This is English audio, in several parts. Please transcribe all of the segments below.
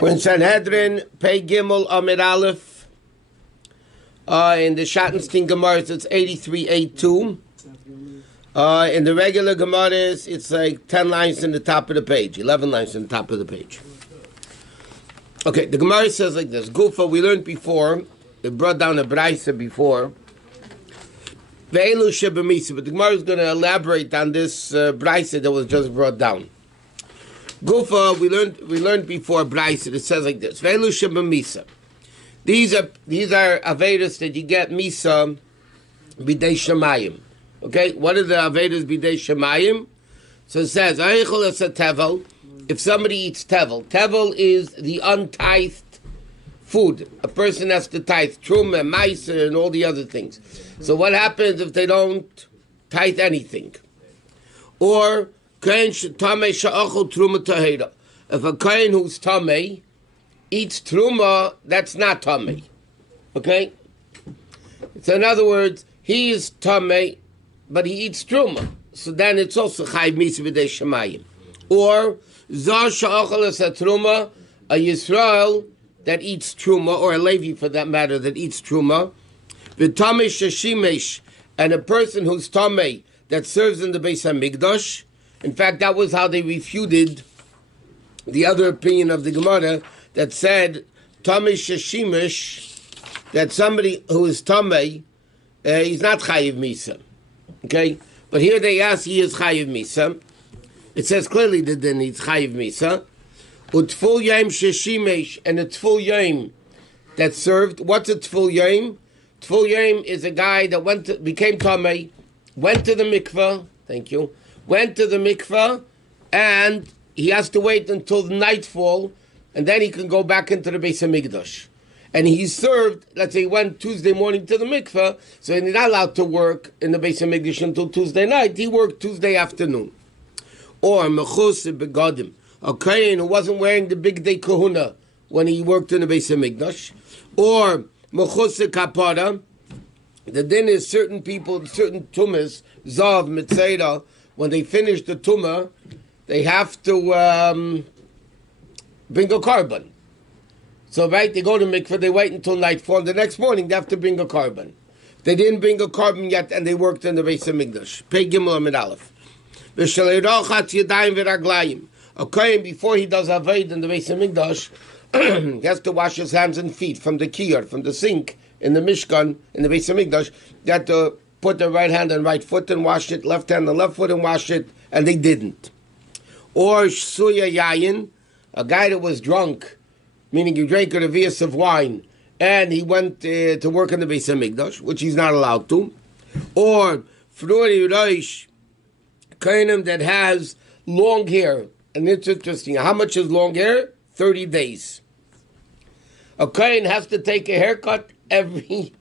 We're in Sanhedrin, Pei Gimel Amid Aleph. In the Schottenstein Gemara, it's 83.82. In the regular Gemaras, it's like 10 lines in the top of the page, 11 lines in the top of the page. Okay, the Gemara says like this. Gufa, we learned before, it brought down a Braisa before. Ve'elu shebemisa, but the Gemara is going to elaborate on this Braisa that was just brought down. Gufa, we learned before Braisa, it says like this. Ve'elu shebemisa. These are Avedas that you get Misa b'dei Shemayim. Okay, what are the Avedas b'dei Shemayim? So it says, Eichel es a tevel. If somebody eats tevel, tevel is the untithed food. A person has to tithe truma, meiser, and all the other things. So what happens if they don't tithe anything? Or kohen tamei she'achol truma tahira. If a kohen who's tamei eats truma, that's not tamei. Okay? So in other words, he is tamei, but he eats truma. So then it's also chayv misa b'dei shemayim. Or zar she'achol es truma, a Yisrael that eats truma, or a Levi for that matter that eats truma, v'tamei sheshimesh, and a person who's tamei that serves in the Beis HaMikdash. In fact, that was how they refuted the other opinion of the Gemara that said tamei sheshimesh, that somebody who is tamei, he's not chayiv misa. Okay, but here they ask he is chayiv misa. It says clearly that then he's chayiv misa. Utful yom sheshimesh, and a tful yom that served. What's a tful yom? Tful yom is a guy that became tamei, went to the mikveh. Thank you. Went to the mikveh, and he has to wait until the nightfall, and then he can go back into the Beis HaMikdash. And he served, let's say he went Tuesday morning to the mikveh, so he's not allowed to work in the Beis HaMikdash until Tuesday night. He worked Tuesday afternoon. Or mechus begadim, a kohen who wasn't wearing the big day kahuna when he worked in the Beis HaMikdash. Or mechus kapara, the din is certain people, certain tumas, zav, mitzera, when they finish the tumah, they have to bring a carbon. So, right, they go to mikveh, they wait until nightfall, and the next morning they have to bring a carbon. They didn't bring a carbon yet, and they worked in the Beis HaMikdash. Pei Gimel Amid Aleph. A kohen, before he does Aved in the Beis HaMikdash, he has to wash his hands and feet from the kiyar, from the sink in the Mishkan, in the Beis HaMikdash. They had to put the right hand and right foot and wash it, left hand and left foot and wash it, and they didn't. Or Shsuya Yayin, a guy that was drunk, meaning he drank a revius of wine, and he went to work in the Beis HaMikdash, which he's not allowed to. Or Fruri Roish, Kohenim that has long hair. And it's interesting. How much is long hair? 30 days. A Kohen has to take a haircut every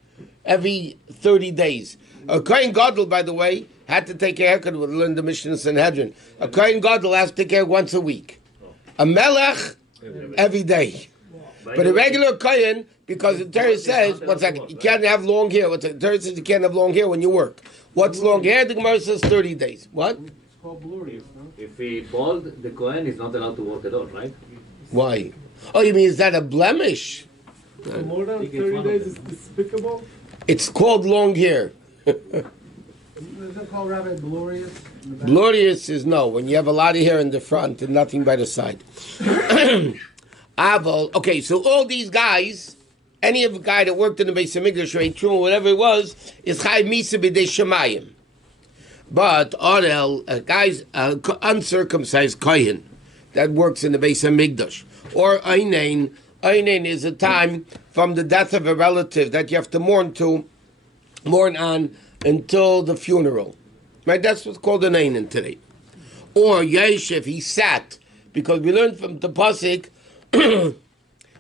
30 days. A Kohen Gadol, by the way, had to take a haircut. We'll learn the Mishnah Sanhedrin. A Kohen Gadol has to take hair once a week. A Melech, every day. But a regular Kohen, because the Torah says, one second, you can't have long hair. The Torah says you can't have long hair when you work. What's long hair? The Gemara says 30 days. What? It's called glorious, no? If he bald, the Kohen is not allowed to work at all, right? Why? Oh, you mean, is that a blemish? So more than 30 days is despicable? It's called long hair. Isn't it called Rabbi glorious? Glorious is no, when you have a lot of hair in the front and nothing by the side. Aval, okay, so all these guys, any of the guy that worked in the Beis HaMikdash or Truma, whatever it was, is Chayv Misa B'dei Shemayim. But Orel, a guy's uncircumcised Kohen that works in the Beis HaMikdash, or Einain is a time from the death of a relative that you have to mourn on until the funeral. Right? That's what's called an Einain today. Or Yosef, he sat, because we learned from the Pasuk that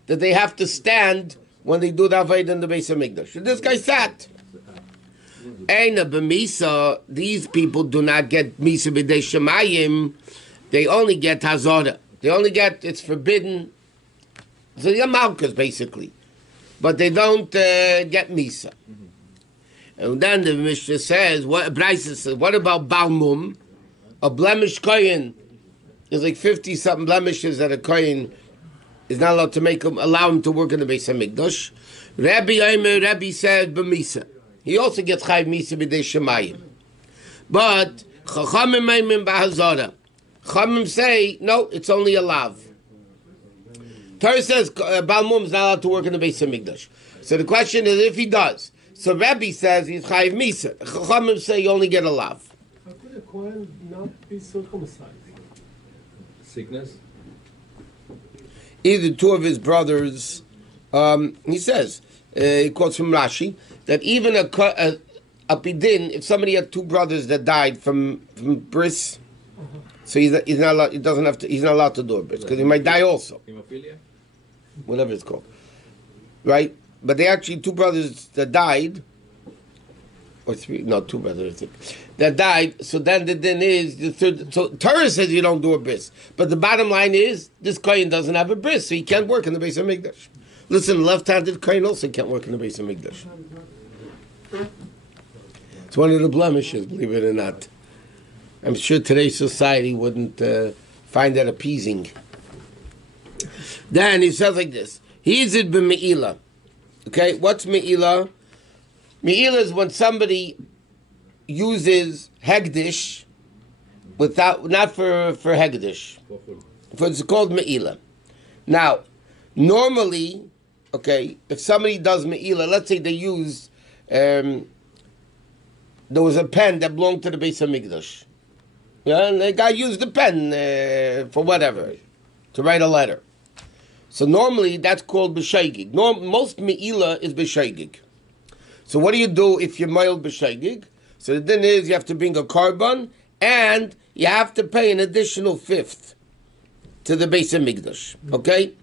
they have to stand when they do the Aved in the Beis HaMikdash. So this guy sat. Eina b'misa, these people do not get misa b'dei shemayim. They only get hazara. They only get, it's forbidden. So they're malkas basically, but they don't get misa. And then the Mishnah says, Braisa says, what about balmum? A blemish kohen There's like 50-something blemishes that a kohen is not allowed to allow him to work in the Beis HaMikdash. Rabbi said b'misa. He also gets chayiv misa b'dei shemayim. But Chachamim meimin b'hazara. Chachamim say no, it's only a lav. Torah says Baal Mum is not allowed to work in the Beis HaMikdash. So the question is if he does. So Rabbi says he's chayiv misa. Chachamim say you only get a lav. How could a Kohen not be circumcised? Sickness? Either two of his brothers, he says, he quotes from Rashi, that even a pidin, if somebody had two brothers that died from bris, so he's not allowed, he's not allowed to do a bris, because he might die also. Hemophilia? Whatever it's called. Right? But they actually, two brothers that died, or two brothers, I think, that died, so then the din is, the third, so Torah says you don't do a bris, but the bottom line is, this Kohen doesn't have a bris, so he can't work in the Beis HaMikdash. Listen, left-handed Kohen also can't work in the Beis HaMikdash. It's one of the blemishes, believe it or not. I'm sure today's society wouldn't find that appeasing. Then he says like this, he's it b'me'ila. Okay, what's me'ila? Me'ila is when somebody uses hegdish without, not for hegdish. It's called me'ila. Now, normally, okay, if somebody does me'ila, let's say they used, there was a pen that belonged to the Beis HaMikdash. Yeah, and the guy used the pen for whatever, to write a letter. So normally that's called b'shaygig. Most me'ila is b'shaygig. So what do you do if you're mild b'shaygig? So the thing is you have to bring a carbon and you have to pay an additional fifth to the Beis HaMikdash. Okay?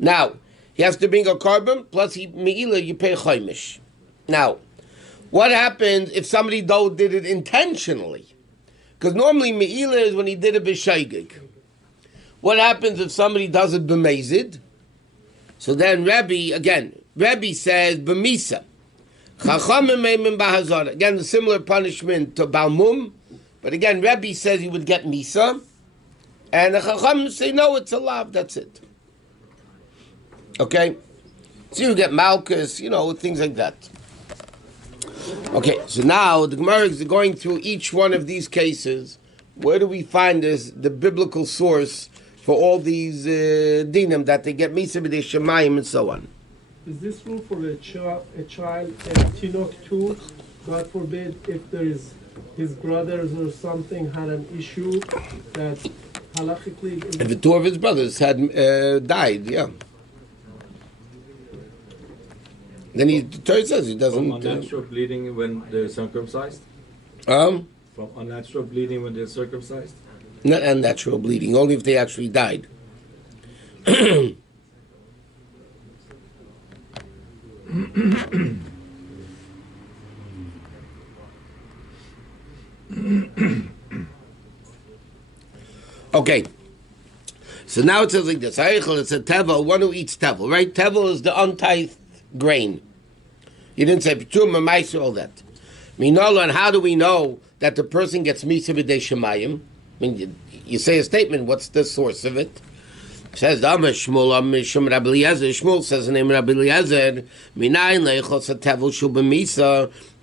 Now, he has to bring a carbon plus me'ila you pay chaimish. Now, what happens if somebody though did it intentionally? Because normally me'ila is when he did it b'shaygig. What happens if somebody does it b'mezid? So then Rabbi says b'misa. Chachamim meimin b'hazara. Again, the similar punishment to Baal Mum, but again, Rabbi says he would get misa, and the Chachamim say no, it's a lav. That's it. Okay, so you get malchus, things like that. Okay, so now the Gemara is going through each one of these cases. Where do we find the biblical source for all these dinim that they get misa b'dei shemayim and so on? Is this rule for a child, tinok too? God forbid if there is his brothers or something had an issue that halachically. If the two of his brothers had died, yeah. Then the Torah says he doesn't. From unnatural bleeding when they're circumcised? From unnatural bleeding when they're circumcised? Not unnatural bleeding, only if they actually died. Okay. So now it says like this. It's a tevel, one who eats tevel, right? Tevel is the untithed grain. You didn't say Pitum, Ma'aser, all that. Minolo, and how do we know that the person gets Misa B'dei Shemayim? I mean, you say a statement, what's the source of it? It says, Shmuel says the name of Rabbi Eliezer,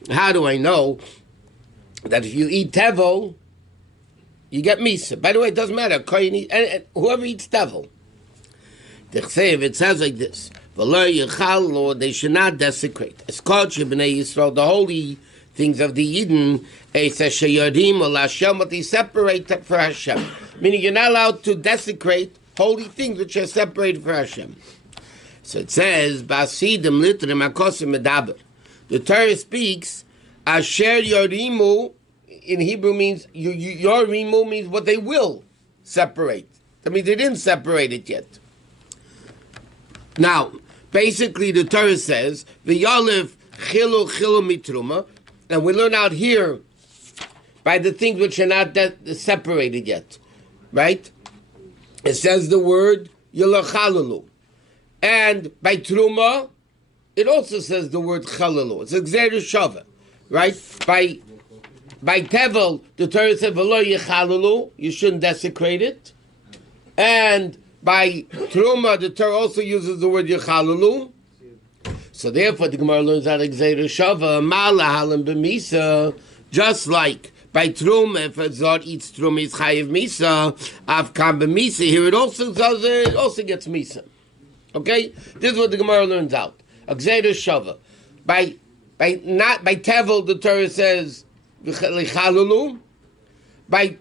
how do I know that if you eat tevel, you get misa? By the way, it doesn't matter. Whoever eats tevel. It says like this, they should not desecrate. It's called B'nai Yisrael, the holy things of the Yidden, but they separate for Hashem. Meaning you're not allowed to desecrate holy things which are separated for Hashem. So it says, the Torah speaks, Asher Yorimu, in Hebrew means, Yorimu means what they will separate. That means they didn't separate it yet. Now, basically the Torah says, V'yalev chilu mitruma, and we learn out here by the things which are not separated yet, right? It says the word yilachalalu, and by truma, it also says the word chalalu. It's a gzeira shava, right? By tevel, the Torah said v'lo yichalalu, you shouldn't desecrate it, and by Truma, the Torah also uses the word Yechalulu. So therefore, the Gemara learns out Gzeira Shava, Mala Halim B'Misa, just like by Truma, if a Zod eats Truma, it's Chayiv Misa, Avkam B'Misa, here it also does it, also gets Misa. Okay? This is what the Gemara learns out. Gzeira Shava. By Tevel, the Torah says, Yechalulu. By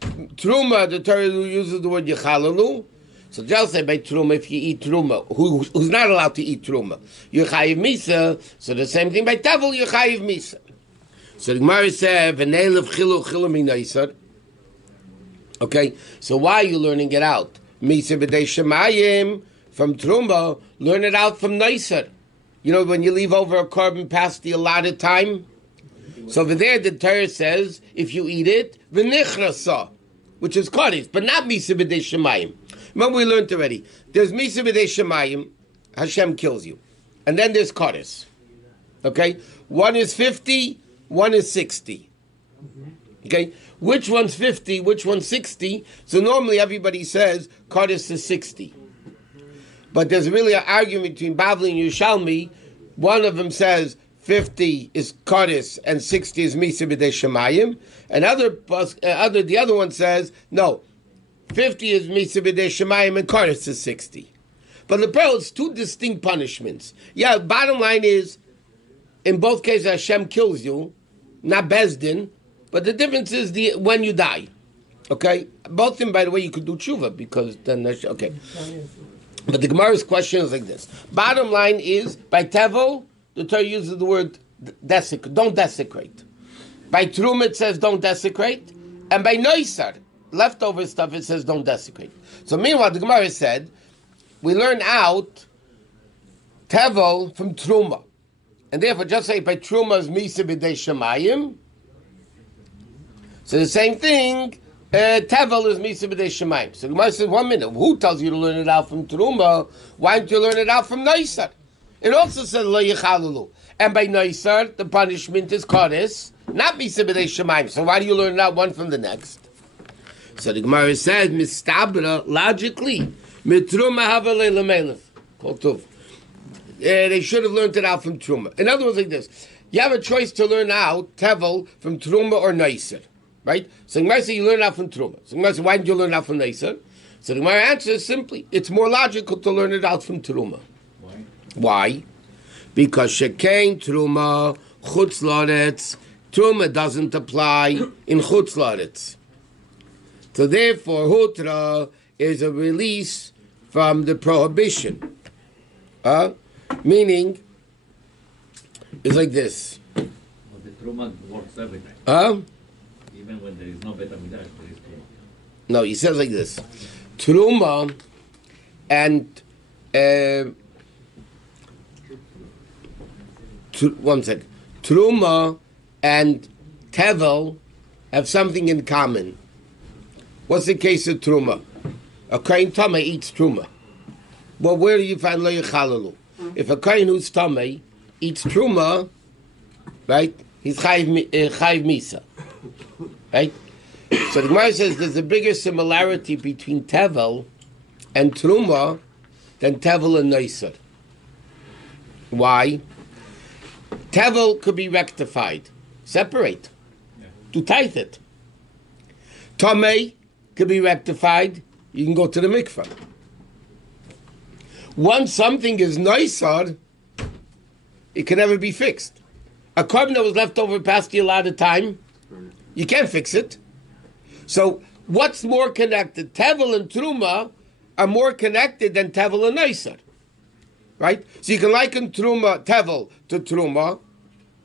Truma, the Torah uses the word Yechalulu. So just say by Truma, if you eat Truma, who's not allowed to eat Truma, you're Chayiv Misa. So the same thing by Tevel, you're Chayiv Misa. So the Gemara said, V'neilev chilu chilu minaysar. Okay, so why are you learning it out? Misa b'dei shemayim, from Truma, learn it out from Naysar. You know, when you leave over a carbon past the allotted time? So over there, the Torah says, if you eat it, v'nichrasa, which is Kodesh, but not Misa b'dei shemayim. Remember we learned already. There's Misa b'dei shemayim, Hashem kills you. And then there's Kodesh. Okay? One is 50, one is 60. Okay? Which one's 50, which one's 60? So normally everybody says Kodesh is 60. But there's really an argument between Bavli and Yerushalmi. One of them says 50 is Kodesh and 60 is Misa b'dei shemayim. And the other one says, no, 50 is Misa b'dei shemayim and Kodesh is 60. But the Pearl is two distinct punishments. Yeah, bottom line is, in both cases Hashem kills you, not Bezdin, but the difference is when you die. Okay? Both of them, by the way, you could do tshuva, because then, okay. But the Gemara's question is like this. Bottom line is, by Tevel, the Torah uses the word don't desecrate. By Trum, it says don't desecrate. And by Noisar, leftover stuff, it says don't desecrate. So meanwhile, the Gemara said, we learn out Tevel from Truma. And therefore, just say by Truma is Misa b'dei shemayim. So the same thing, Tevel is Misa b'dei shemayim. So the Gemara says, 1 minute, who tells you to learn it out from Truma? Why don't you learn it out from Noisar? It also says Lo Yechalulu. And by Noisar, the punishment is Kodesh, not Misa b'dei shemayim. So why do you learn it out one from the next? So the Gemara said, Mistabra, logically, Mitruma hava le'lemelech. Kol tov. They should have learned it out from Truma. In other words, like this. You have a choice to learn out Tevel from Truma or Neisser. Right? So the Gemara says you learn out from Truma. So the Gemara says, why did you learn out from Neisser? So the Gemara answers simply, it's more logical to learn it out from Truma. Why? Because Shekain Truma, Chutz Laretz, Truma doesn't apply in Chutz Laretz. So therefore, Hutra is a release from the prohibition. Meaning, it's like this. But the Truma works every time. Even when there is no Beit HaMikdash, there is Truma. No, he says like this. Truma and... one second. Truma and Tevel have something in common. What's the case of Truma? A Kohen Tameh eats Truma. Well, where do you find Lo Yechalalu? If a Kohen who's Tameh eats Truma, right, he's Chayiv Misa. Right? So the Gemara says there's a bigger similarity between Tevel and Truma than Tevel and Neisar. Why? Tevel could be rectified. Separate. To tithe it. Tameh could be rectified. You can go to the mikveh. Once something is Neisar, it can never be fixed. A carbon that was left over past the allotted time, you can't fix it. So what's more connected? Tevel and Truma are more connected than Tevel and Neisar. Right? So you can liken Truma, Tevel to Truma,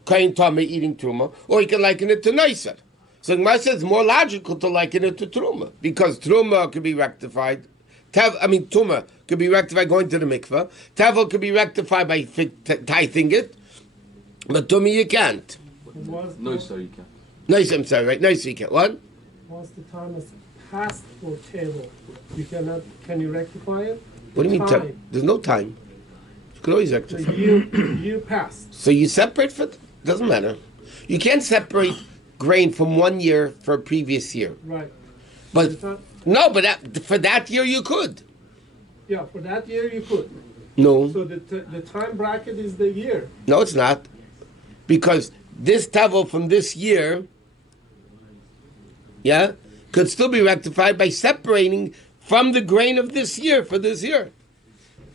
Kohen Tameh eating Truma, or you can liken it to Neisar. So the Gemara says it's more logical to liken it to Truma, because Truma could be rectified. Truma could be rectified going to the mikveh. Tevel could be rectified by tithing it, but Truma you can't. No, sir, you can't. Nice, I'm sorry, right? Nice, you can't. What? Once the time is past for Tevel, you cannot. Can you rectify it? What do you mean? Time. There's no time. You could always rectify. The year passed. So you separate for doesn't matter. You can't separate grain from 1 year for a previous year. Right. But no, but for that year you could. Yeah, for that year you could. No. So the time bracket is the year. No, it's not. Because this tevel from this year, yeah, could still be rectified by separating from the grain of this year for this year.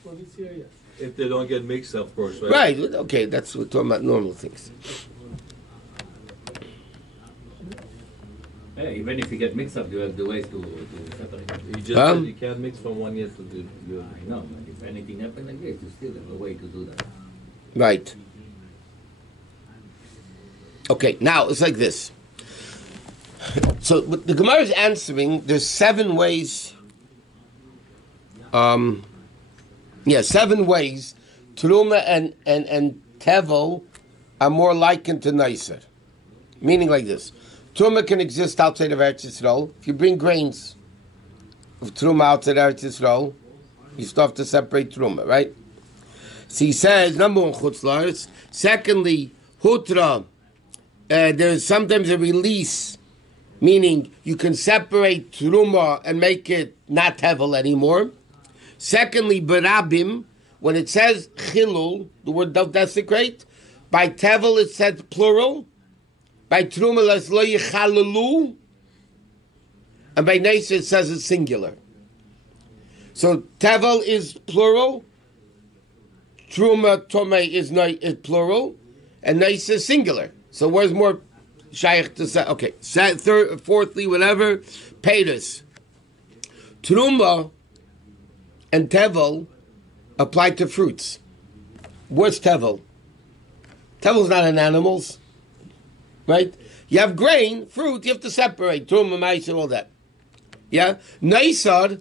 For this year, yes. If they don't get mixed, of course, right? Right, okay, that's we're talking about normal things. Yeah, even if you get mixed up, you have the ways to separate. You just said you can't mix from 1 year to the year. I know, but if anything happens like this, you still have a way to do that. Right. Okay, now it's like this. So what the Gemara is answering, there's 7 ways. 7 ways Truma and Tevel are more likened to Neisser. Meaning like this. Truma can exist outside of Eretz Yisrael. If you bring grains of Truma outside Eretz Yisrael, you still have to separate Truma, right? So he says, number 1, Chutz La'aretz. Secondly, Hutra, there's sometimes a release, meaning you can separate Truma and make it not Tevel anymore. Secondly, Barabim, when it says Chilul, the word don't desecrate, by Tevel it says plural, by Truma it's lo yichalalu, and by Neisser it says it's singular. So Tevel is plural, Truma Tomei is plural, and Neisser is singular. So where's more shaykh to say? Okay, fourthly, whatever, Peiros. Truma and Tevel apply to fruits. What's Tevel? Tevel's not in animals, right? You have grain, fruit, you have to separate. Truma, mais, and all that. Yeah? Neisar,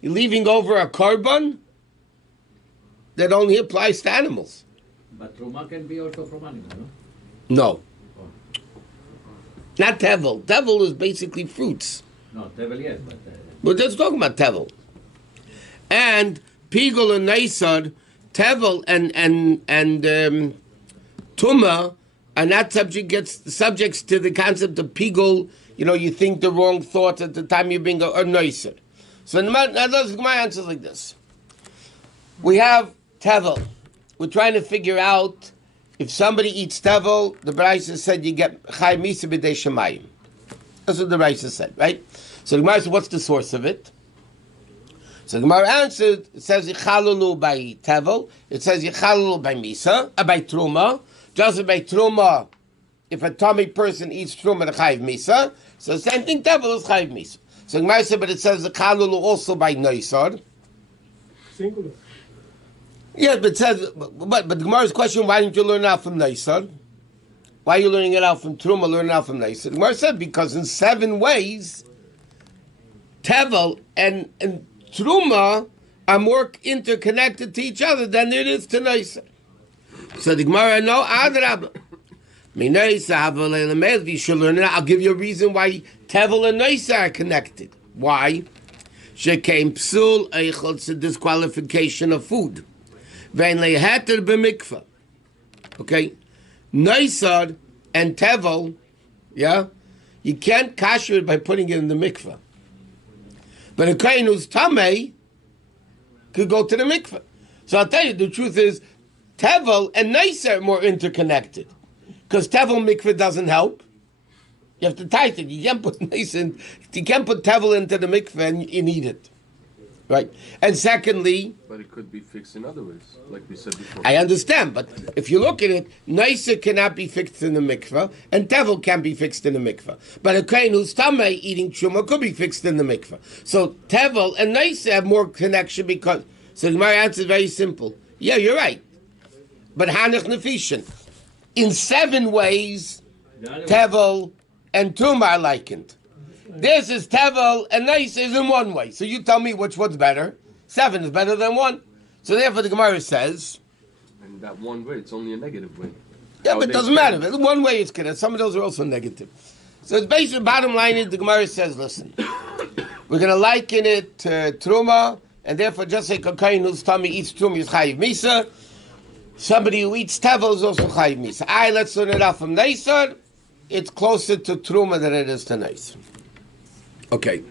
you're leaving over a carbon that only applies to animals. But Truma can be also from animals, no? No. Not Tevel. Tevel is basically fruits. No, Tevel, yes, but... We're just talking about Tevel. And Pigul and Neisar, Tevel and Tuma are not subjects to the concept of Pigul. You know, you think the wrong thought at the time you bring a Neisar. So my answer is like this. We have Tevel. We're trying to figure out if somebody eats Tevel, the Brisa said you get Chai Misa B'dei Shemayim. That's what the Brisa said, right? So the Gemara said, what's the source of it? So the Gemara answered, it says Yichalulu by Tevel, it says Yichalulu by Misa, by Truma. Just by Truma, if a tummy person eats Truma, the Chayiv Misa. So the same thing, Tevel is Chayiv Misa. So the Gemara said, but it says Yichalulu also by Neisar. Singular. Yeah, but it says, but the Gemara's question, why didn't you learn it out from Neisar? Why are you learning it out from Truma, learning it out from Neisar? The Gemara said, because in 7 ways, Tevel and Truma are more interconnected to each other than it is to Neisar. So the Gemara, no, Adrab. You should learn it. I'll give you a reason why Tevel and Neisar are connected. Why? Shekaim psul eichel, it's a disqualification of food. Okay, Neisar and Tevel, yeah, you can't kasher it by putting it in the mikveh. But a kohen who's tamei could go to the mikveh. So I'll tell you, the truth is, Tevel and Neisar are more interconnected. Because Tevel mikveh doesn't help. You have to tight it. You can't put Neisar, you can't put Tevel into the mikveh and eat it. Right. And secondly... But it could be fixed in other ways, like we said before. I understand, but if you look at it, Neisar cannot be fixed in the mikveh, and Tevel can be fixed in the mikveh. But a kohen who's tamei eating truma could be fixed in the mikveh. So Tevel and Neisar have more connection because... So my answer is very simple. Yeah, you're right. But Hanach Nefishin. In 7 ways, Tevel and Truma are likened. This is Tevel and Neisar is in 1 way. So you tell me which one's better. 7 is better than 1. So therefore the Gemara says... And that 1 way, it's only a negative way. Yeah, but it doesn't matter. 1 way is good. Some of those are also negative. So it's basically, bottom line is the Gemara says, listen, we're going to liken it to Truma, and therefore just like a kohen whose tummy eats Truma is Chayiv Misa, somebody who eats Tevel is also Chayiv Misa. Let's learn it out from Neisar. It's closer to Truma than it is to Neisar. Okay.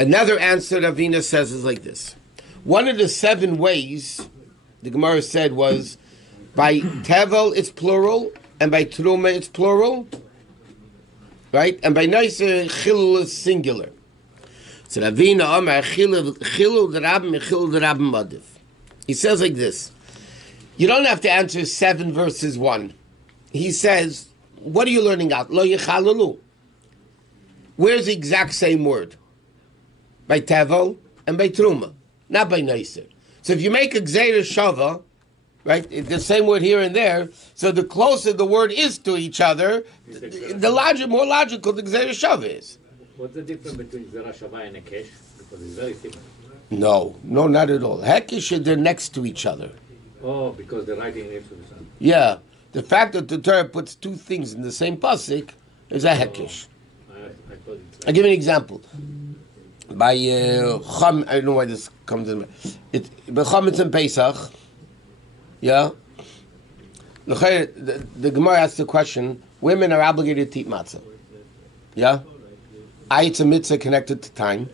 Another answer Ravina says is like this. One of the 7 ways the Gemara said was by tevel it's plural, and by truma it's plural, right? And by neiser chilul is singular. So Ravina Amar chilul d'Rabbim chilul d'Rabbim madiv. He says like this. You don't have to answer 7 verses 1. He says, what are you learning out? Lo yechalulu. Where's the exact same word? By tevel and by truma, not by neiser. So if you make a gzeira shava, right, the same word here and there, so the closer the word is to each other, more logical the gzeira shava is. What's the difference between gzeira shava and hekesh? Because it's very similar. No, not at all. Hekesh, they're next to each other. Oh, because they're writing next to the sun. Yeah, the fact that the Torah puts 2 things in the same pasuk is a hekesh. I'll give you an example. By Chum, I don't know why this comes in. By Chametz and Pesach, yeah. The Gemara asks the question: women are obligated to eat matzah. Yeah, it's a mitzvah connected to time.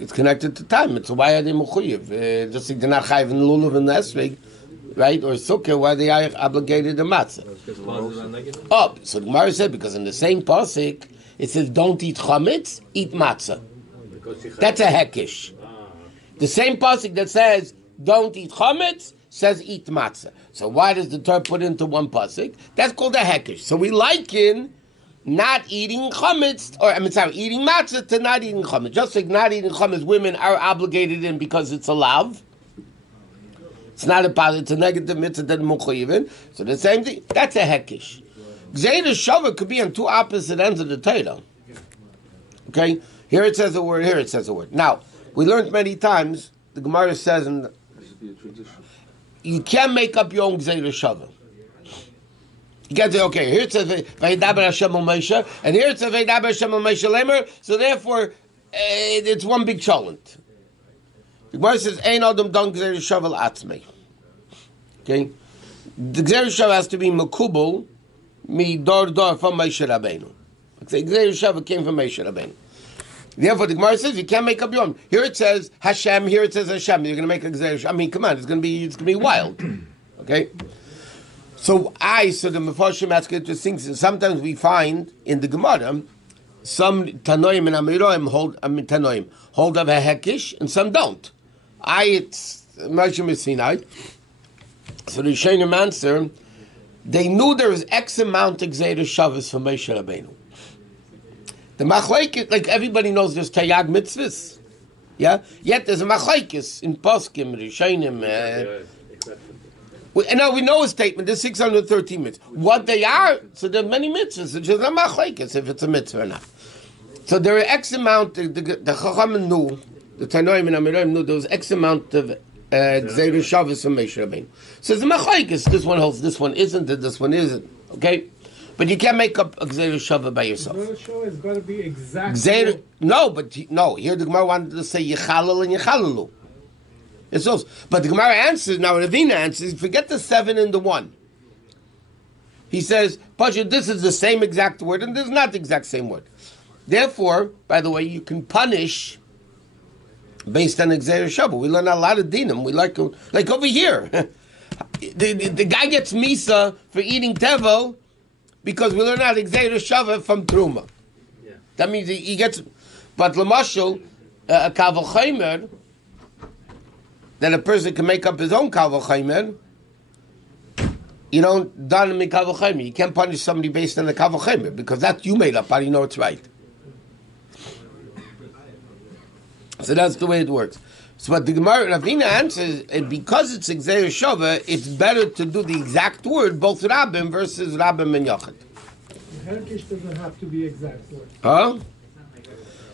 It's connected to time. So why are they mechuyev? Just like they're not chayiv in lulav and esrog, right? Or sukkah, why they are obligated to matzah? Oh, so the Gemara said because in the same pasuk it says don't eat chametz, eat matzah. That's a hekesh. The same pasuk that says don't eat chametz says eat matzah. So why does the Torah put into one pasuk? That's called a hekesh. So we liken not eating chametz, eating matzah to not eating chametz. Just like not eating chametz, women are obligated in because it's a lav. It's not a positive, it's a negative mitzvah that muchayivin. So the same thing, that's a hekesh. Gzeira shava could be on 2 opposite ends of the Torah. Okay? Here it says a word, here it says a word. Now, we learned many times, the Gemara says, you can't make up your own Gzeira shava. You can't say, okay, here it says, Vayidaber Hashem al Moshe, and here it says, Vayidaber Hashem al Moshe lemer, so therefore, it's one big cholent. The Gemara says, Ein Adam don Gzeira shava atzmei. Okay? The Gzeira shava has to be makubal, mi dor from Moshe Rabbeinu. The Gzeira shava came from Moshe Rabbeinu. Therefore, the Gemara says you can't make up your own. Here it says Hashem. Here it says Hashem. You're going to make a Gzeira shava. I mean, come on, it's going to be wild. Okay. So the Mefarshim ask interesting things. Sometimes we find in the Gemara some Tanoim and Amiroim hold of a hekish and some don't. It's Moshe Sinai. So the Shusterman answer. They knew there was X amount of Gzeira Shavas from Moshe Rabbeinu. The machlokes, like everybody knows, there's Tayag mitzvahs. Yeah? Yet there's a machlokes in Poskim, Rishonim. And now we know a statement, there's 613 mitzvahs. What they are, so there are many mitzvahs. It's just a machlokes if it's a mitzvah or not. So there are X amount, the Chachamim knew, the Tanoim and Amiroim knew there was X amount of Gzeira Shavas from Moshe Rabbeinu. So it's a machlokes. This one holds, this one isn't, and this one isn't. Okay? But you can't make up a Gzeira Shava by yourself. Gzeira Shava has got to be exactly. No. Here the Gemara wanted to say Yechalal and Yechalalu. It's also, but the Gemara answers, now Ravina answers, forget the 7 and the 1. He says, Pasha, this is the same exact word, and this is not the exact same word. Therefore, by the way, you can based on Gzeira Shava. We learn a lot of dinim. We like over here. the guy gets Misa for eating Tevel because we learn out Gzeira Shava from Truma. Yeah. That means he gets, but Lamashal, a Kal V'Chomer, that a person can make up his own Kal V'Chomer, you don't done him in Kal V'Chomer. You can't punish somebody based on the Kal V'Chomer because that you made up. How do you know it's right? So that's the way it works. So what the Gemara Ravina answers, because it's Gzeira Shava, it's better to do the exact word, both Rabbim versus Rabbim and Yochid. Hekish doesn't have to be exact word. Huh?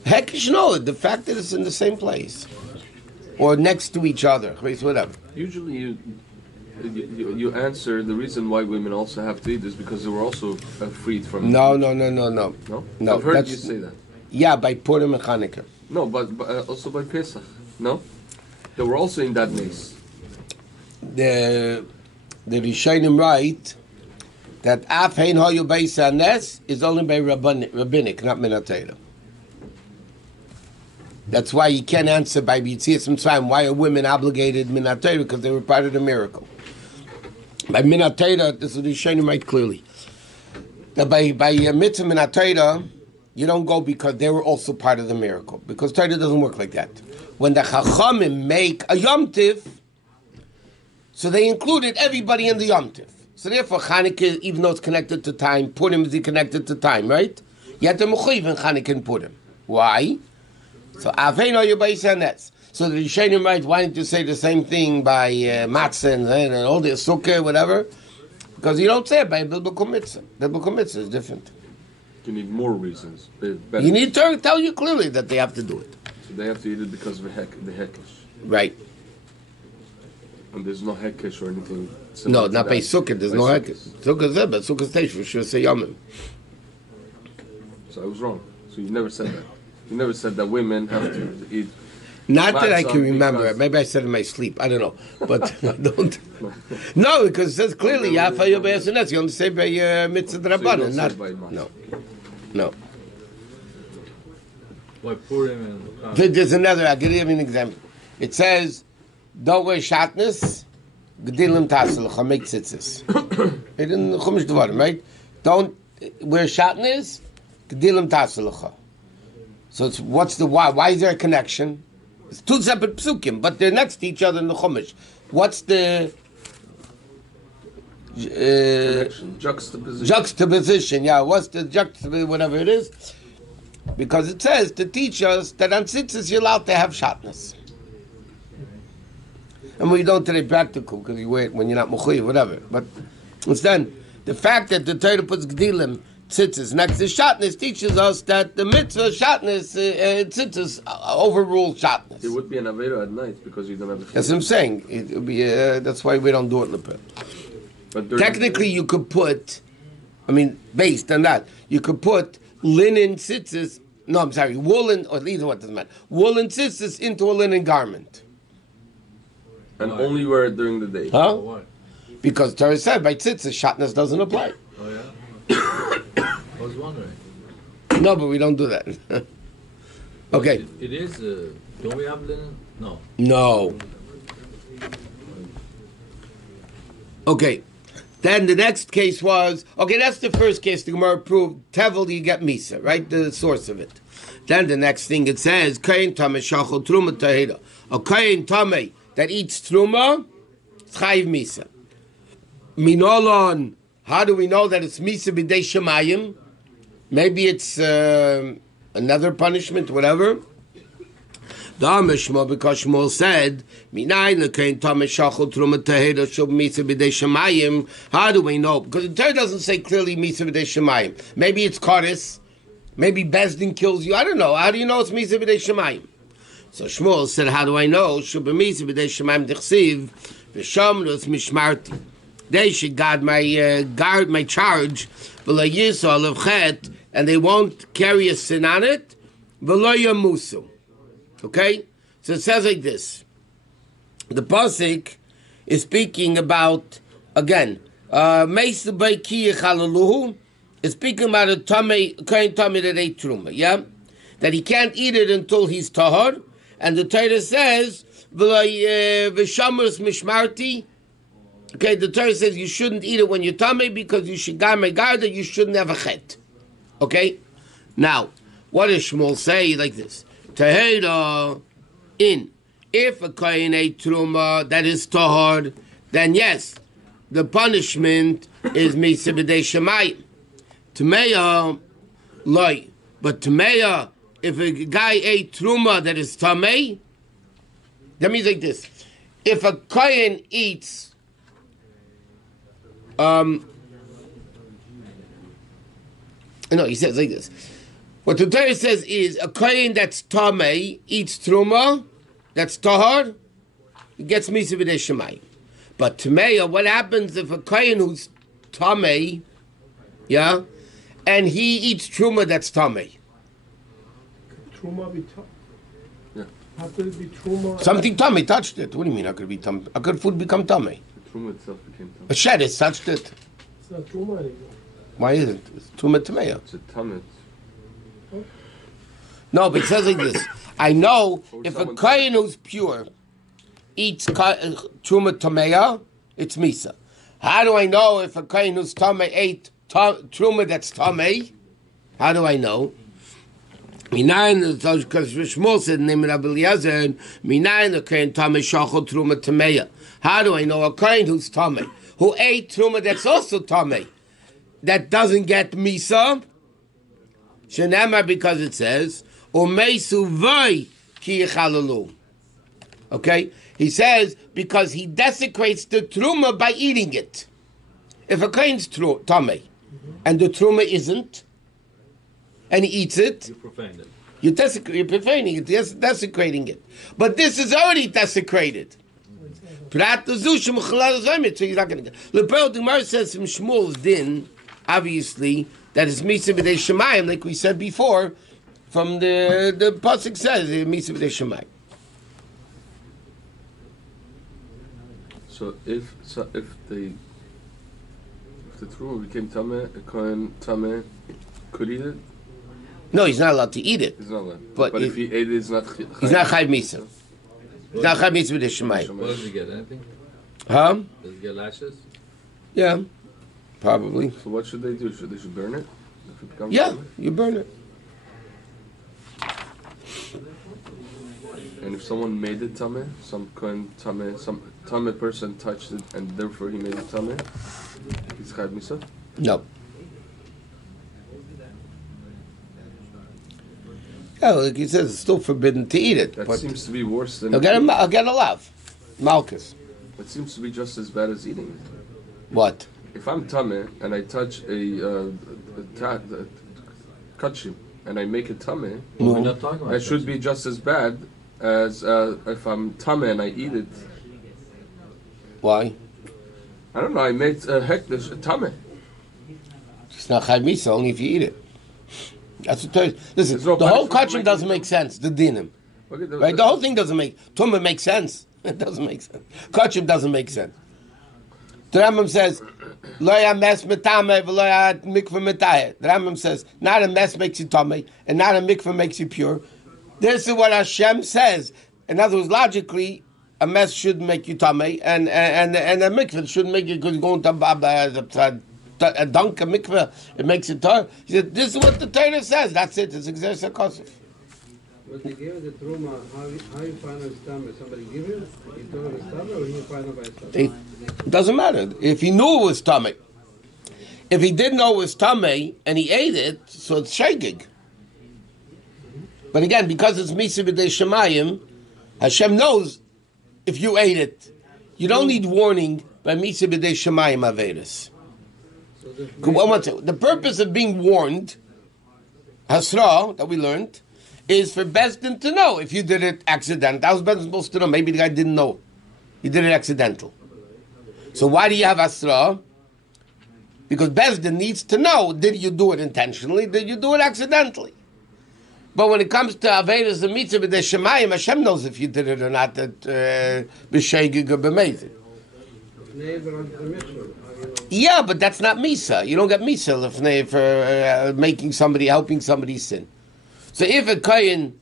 Hekish, no. The fact that it's in the same place. Or next to each other. Whatever. Usually you answer the reason why women also have to eat is because they were also freed from... No. No? I've heard you say that. Yeah, by Purim and Chanukah. No, but also by Pesach. No? They were also in that maze. The Rishonim write that Af Hein Hoyu Beis HaNes is only by rabbinic, not Minatayra. That's why you can't answer by B'yitzias Mitzrayim. Why are women obligated Minat Torah? Because they were part of the miracle. By Minat Torah, this is the Rishonim right clearly. That by Mitzvah Minat Torah, you don't go because they were also part of the miracle. Because Torah doesn't work like that. When the Chachamim make a Yom Tiv, so they included everybody in the Yom Tiv. So therefore, Chanukah, even though it's connected to time, Purim is connected to time, right? Yet the Mechuyev in Chanukah and Purim. Why? So Aveinu Yobayis Hanes. So the Rishonim write, why didn't you say the same thing by Matzah and all the Sukkah, whatever? Because you don't say it by Biblical Mitzvah. Biblical Mitzvah is different. You need more reasons. You need to tell you clearly that they have to do it. So they have to eat it because of the Hekesh. Right. And there's no Hekesh or anything. No, not by Sukkah. There's no Hekesh. Sukkah is there, but Sukkah stage for sure say Yomim. So I was wrong. So you never said that. You never said that women have to eat. Not that I can remember. Maybe I said it in my sleep. I don't know. But I don't. No, because it says clearly, Yafa Yobayas Hanes. You only say by Mitzvah D'Rabbanan. No. Like Purim and There's another, I'll give you an example. It says, don't wear shatnez, gedilim taselecha, make tzitzis. It in the Chumash Devarim, right? Don't wear shatnez, gedilim taselecha. So it's, what's the why? Why is there a connection? It's two separate psukim, but they're next to each other in the Chumash. What's the juxtaposition? Yeah, what's the juxtaposition, whatever it is? Because it says to teach us that on tzitzis you're allowed to have shatnez. And we don't today practical because you wear it when you're not mechuyev, whatever. But it's then the fact that the Torah puts gdilim tzitzis next to shatnez teaches us that the mitzvah shatnez tzitzis overrules shatnez. It would be an avera at night because you don't have the. That's what I'm saying. It would be. That's why we don't do it in the pit. But technically, you could put. I mean, based on that, you could put linen tzitzis. No, I'm sorry, woolen or either one doesn't matter. Woolen tzitzis into a linen garment. And only wear it during the day. Huh? why? Because Torah said by tzitzis, shatnez doesn't apply. Oh yeah? I was wondering. No, but we don't do that. Okay. It is, don't we have linen? No. No. Okay. Then the next case was, okay, that's the first case. The Gemara proved, Tevel, you get Misa, right? The source of it. Then the next thing it says, Kain Tameh Shachol Truma Tahira. A Kain Tameh that eats Truma, it's Chayiv Misa. Minolon, how do we know that it's Misa B'dei Shemayim? Maybe it's another punishment, whatever. The Amishma, because Shmuel said, how do we know? Because the Torah doesn't say clearly Misa B'dei Shemayim. Maybe it's Kodesh, maybe Bezdin kills you. I don't know. How do you know it's Misa B'dei Shemayim? So Shmuel said, how do I know? Misa B'dei Shemayim Dichsiv, V'shamrus Mishmarti. They should guard my charge, and they won't carry a sin on it. Musu. Okay? So it says like this. The pasuk is speaking about, again, is speaking about a kain tamei that ate truma, yeah? That he can't eat it until he's tahor, and the Torah says, v'shamrus mishmarti. Okay, the Torah says you shouldn't eat it when you're tamei because you should garda, you shouldn't have a chet. Okay? Now, what does Shmuel say like this? Tahira in. If a kohen ate truma that is tahor, then yes, the punishment is misa b'dei shemayim. Tameya loy, but tameya if a guy ate truma that is tamei, that means like this: if a kohen eats, no, he says like this. What the Torah says is a kohen that's tamei eats truma, that's tahor, it gets misa b'dei shemayim. But tameya, what happens if a kohen who's tamei, yeah, and he eats truma that's tamei? Truma be Yeah. How could it be truma? Something tamei touched it. What do you mean? How could it be tamei? How could food become tamei? The truma itself became tamei. A shed has touched it. It's not truma anymore. Why isn't it? It's truma tameya. It's a tamei. No, but it says like this. I know if a kohen who's pure eats truma tamea, it's misa. How do I know if a kohen who's tamei ate truma that's tamei? How do I know? Minayin, because Shmuel said, name Rabbi Eliezer, Minayin the kohen tamei shachol truma tamea. How do I know a kohen who's tamei, who ate truma that's also tamei, that doesn't get misa? Shenema, because it says, Umeisu v'y ki yichalalu. Okay? He says, because he desecrates the truma by eating it. If a kohen's tamei, and the truma isn't, and he eats it, You profaned it. you're profaning it, you're desecrating it. But this is already desecrated. So he's not going to get. The Gemara says from Shmuel's din, obviously, that is Misa B'dei Shemayim, like we said before, from the pasuk says Misa B'dei Shemayim. So if the truma became tameh, a kohen tameh could eat it. No, he's not allowed to eat it. He's not allowed. But If he ate it, it's not. He's not Chayv Misa. He's not Chayv Misa B'dei Shemayim. What does he get? Anything? Huh? Does he get lashes? Yeah, probably. So what should they do? They should burn it? If it becomes Yeah, tameh? you burn it. And if someone made it tameh, some kohen tameh, some tameh person touched it, and therefore he made it tameh, he's chayv misa. No. Yeah, like he says, it's still forbidden to eat it. That But seems to be worse than. I'll get a love. Malchus. It seems to be just as bad as eating it. What? If I'm tameh and I touch a kachim and I make it tameh, We're not talking about that should be just as bad as if I'm tameh and I eat it. Why? I don't know. I made hekdesh tameh. It's not chayv misa, only if you eat it. That's what tells you. Listen, There's no the whole punishment for kachim making doesn't make sense. The dinim, Okay, right? The whole thing doesn't make. Tumah makes sense. It doesn't make sense. Kachim doesn't make sense. The Rambam says, "Lo ya mes mitame v'lo ya mikveh mitayeh." The Rambam says, "Not a mess makes you tamei, and not a mikveh makes you pure." This is what Hashem says. In other words, logically, a mess should make you tamei, and a mikveh shouldn't make you, because you're going to a dunk, a mikveh, it makes it tar. He said, "This is what the Torah says. That's it. It's exercise kosef." When they gave the truma, how you find out it's tameh? Somebody give him? He told him it's tameh, or he find out by himself? It doesn't matter. If he knew it was tamei, if he didn't know it was tamei and he ate it, so it's shegig. But again, because it's misa b'dei shemayim, Hashem knows if you ate it. You don't need warning by misa b'dei shemayim averis. The purpose of being warned, hasra, that we learned, is for Besdin to know if you did it accidental. That was Besdin supposed to know. Maybe the guy didn't know. He did it accidental. So why do you have asra? Because Besdin needs to know, did you do it intentionally? Did you do it accidentally? But when it comes to Avedas and Mitzvah b'dei Shemayim, Hashem knows if you did it or not, that b'sheigig or b'mezid. Yeah, but that's not Misa. You don't get Misa for making somebody, helping somebody sin. So if a kohen,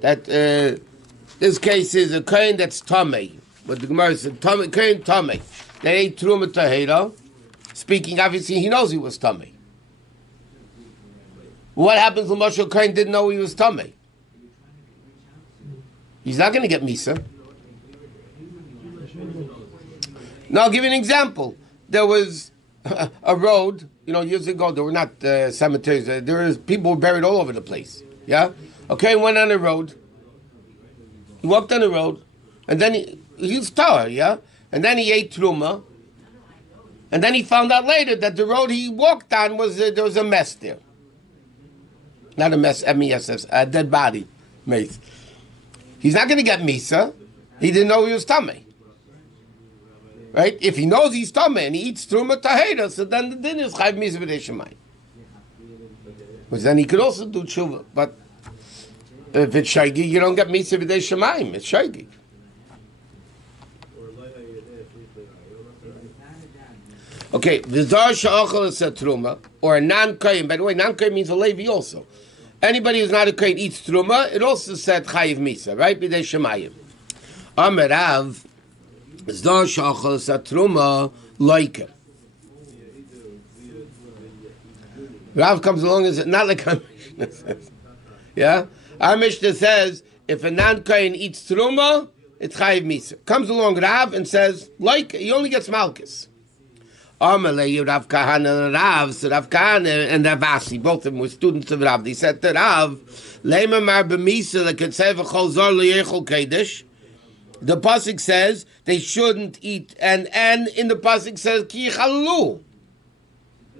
that this case is a kohen that's tamei, but the Gemara said kohen tamei, they ate truma tahira. Speaking, obviously, he knows he was tamei. What happens when Moshe Kohen didn't know he was tamei? He's not going to get misa. Now, I'll give you an example. There was a road, years ago. There were not cemeteries. There was people buried all over the place. Yeah. Okay, he went on the road. He walked on the road, and then he was tower. Yeah, and then he ate truma. And then he found out later that the road he walked on there was a mess there. Not a mess, M-E-S-S, a dead body, mate. He's not going to get misa. He didn't know he was tamei. Right? If he knows he's tamei and he eats truma taheda, so then the din is chayv misa b'dei shemayim. Because then he could also do tshuva. But if it's shaigi, you don't get misa b'dei shemayim. It's shaigi. Okay, v'zar she'achal es truma, or a non-kohen. By the way, non-kohen means a Levi also. Anybody who's not a kohen eats truma. It also said chayiv misa, right? B'dei shemayim. Amar Rav, zdo shachol sa truma loike. Rav comes along and says, not like our Mishnah says. Yeah? Our Mishnah says, if a non-kohen eats truma, it's chayiv misa. Comes along Rav and says, like, he only gets malchus. Amalei Rav Kahana and Rav, so Rav Kahana and Rav Asi, both of them were students of Rav. They said to Rav, Leima mar b'misa l'ketzei v'chol zor l'yechol kedesh. The pasuk says they shouldn't eat, and in the pasuk says ki chalalu.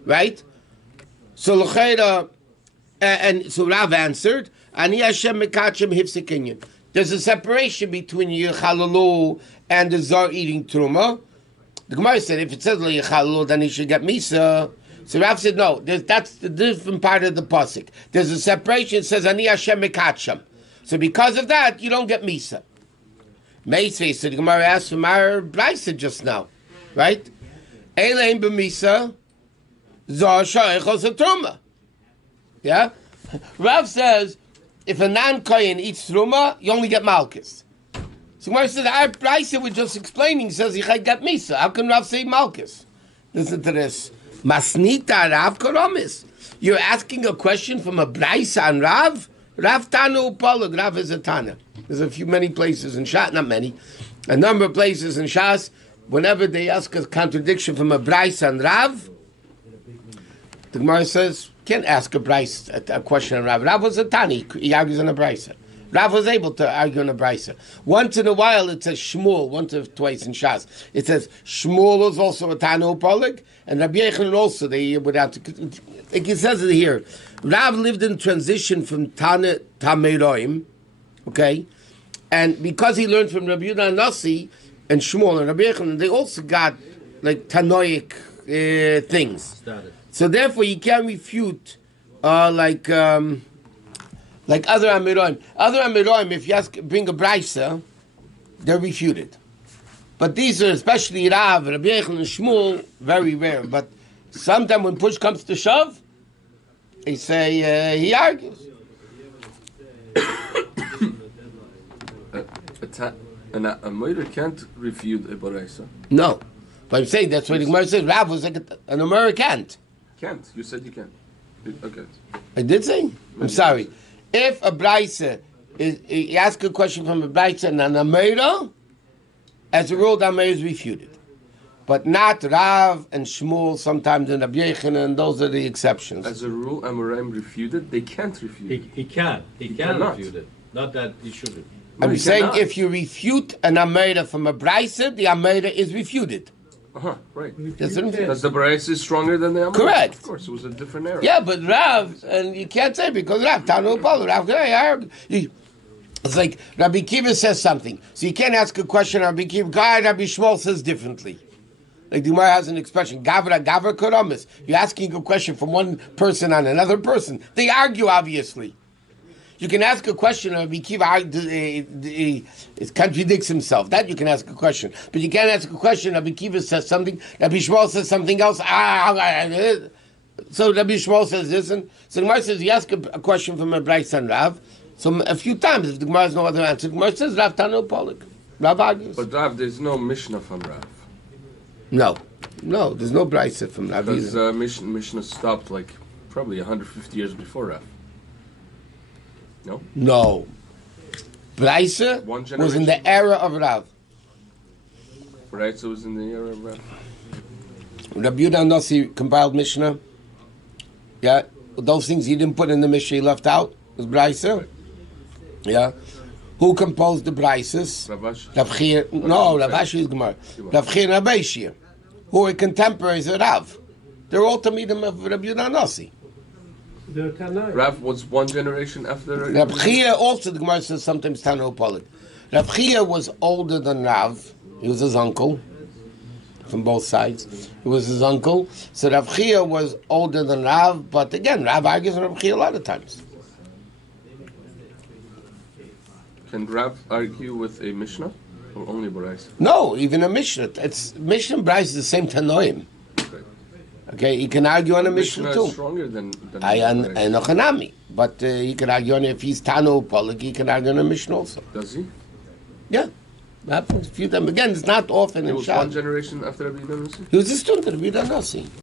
Right? So l'cheira, and so Rav answered, Ani Hashem mekachem hifsek inyan. There's a separation between Yechalalu and the Zar eating Truma. The Gemara said if it says Yechalalu, then he should get Misa. So Rav said no, that's the different part of the pasuk. There's a separation. It says Ani Hashem mekachem. So because of that, you don't get Misa. Meisvei, so the Gemara asked from our Brisa just now, right? Eilein b'Misa, Zar shayachos Truma. Yeah? Rav says, if a non-kohen eats truma, you only get malchus. So Gemara says, our Brisa we're just explaining says, you get misa. How can Rav say malchus? Listen to this. Masnita Rav Koromis. You're asking a question from a Brisa on Rav? Rav Tanu Upalug. Rav is a Tana. There's many places in Shas, not many, a number of places in Shas, whenever they ask a contradiction from a Brisa on Rav, the Gemara says, can't ask a question on Rav. Rav was a Tani. He argues on a Brisa. Rav was able to argue on a Brisa. Once in a while it says Shmuel, once or twice in Shas. It says Shmuel is also a Tanu Polig, and Rabbi Yechanan also, they would have to, like it says it here, Rav lived in transition from Tana Tameroim, okay? And because he learned from Rabbi Yehuda Nasi and Shmuel and Rabbi Yechanan, they also got like Tanoic things. So therefore, you can't refute like other Amiroim. Other Amiroim, if you bring a Brisa, they're refuted. But these are, especially Rav, Rabbi Yechanan, and Shmuel, very rare. But sometimes when push comes to shove, they say he argues. A murder can't refute a Brisa. No. But I'm saying that's what the Gemara says. Rav was like an American. Can't. You said you can. Okay. I did say? I'm sorry. If a Brisa, you ask a question from a Brisa and an Amira, as a rule, the Amira is refuted. But not Rav and Shmuel, sometimes in Rabbi Yechanan, those are the exceptions. As a rule, Amoraim refuted, they can't refute it. He can refute it. Not that he shouldn't. I'm saying if you refute an Amira from a Brisa, the Amira is refuted. Right. That's what I'm saying. Because the Brisa is stronger than the Amora. Correct. Of course, it was a different era. Yeah, but Rav, and you can't say because Rav, Tanu Paul, Rav, it's like Rabbi Kiva says something. So you can't ask a question, Rabbi Kiva, God, Rabbi Shmuel says differently. Like the Gemara has an expression, Gavra Karamis. You're asking a question from one person on another person. They argue, obviously. You can ask a question, Rabbi Kiva it contradicts himself. That you can ask a question. But you can't ask a question, Rabbi Kiva says something, Rabbi Shmuel says something else. So Rabbi Shmuel says this, and so the Gemara says, you ask a question from a Brisa and Rav, so a few times, if the Gemara has no other answer, the Gemara says, Rav Tanu Polik. Rav argues. But Rav, there's no Mishnah from Rav. No, there's no Brisa from Rav either. Because Mishnah stopped like probably 150 years before Rav. No. Brisa was in the era of Rav. Brisa was in the era of Rav. Rabbi Yehuda Nasi compiled Mishnah. Yeah, those things he didn't put in the Mishnah, he left out. Was Brisa. Right. Yeah. Who composed the Brisas? Rav Chia. No, Rav Ashi is Gemara. Rav Chia and Rabbi Shia, who were contemporaries of Rav. They're all Talmidim of Rabbi Yehuda Nasi. Rav was one generation after. Rav Chia also, the Gemara says sometimes Tanu Polik. Rav Chia was older than Rav. He was his uncle. From both sides. He was his uncle. So Rav Chia was older than Rav, but again, Rav argues on Rav Chia a lot of times. Can Rav argue with a Mishnah? Or only Brais? No, even a Mishnah. It's Mishnah and Brais is the same Tanoim. Okay. Okay, he can argue on a Mishnah Mishnah is too. stronger than I know Hanami, but he can argue on it. If he's Tano Polik, he can argue on a Mishnah also. Does he? Yeah, happens a few times. Again, it's not often It in was Shad. one generation after Rabbi Yonasi? He was a student of Rabbi Yonasi.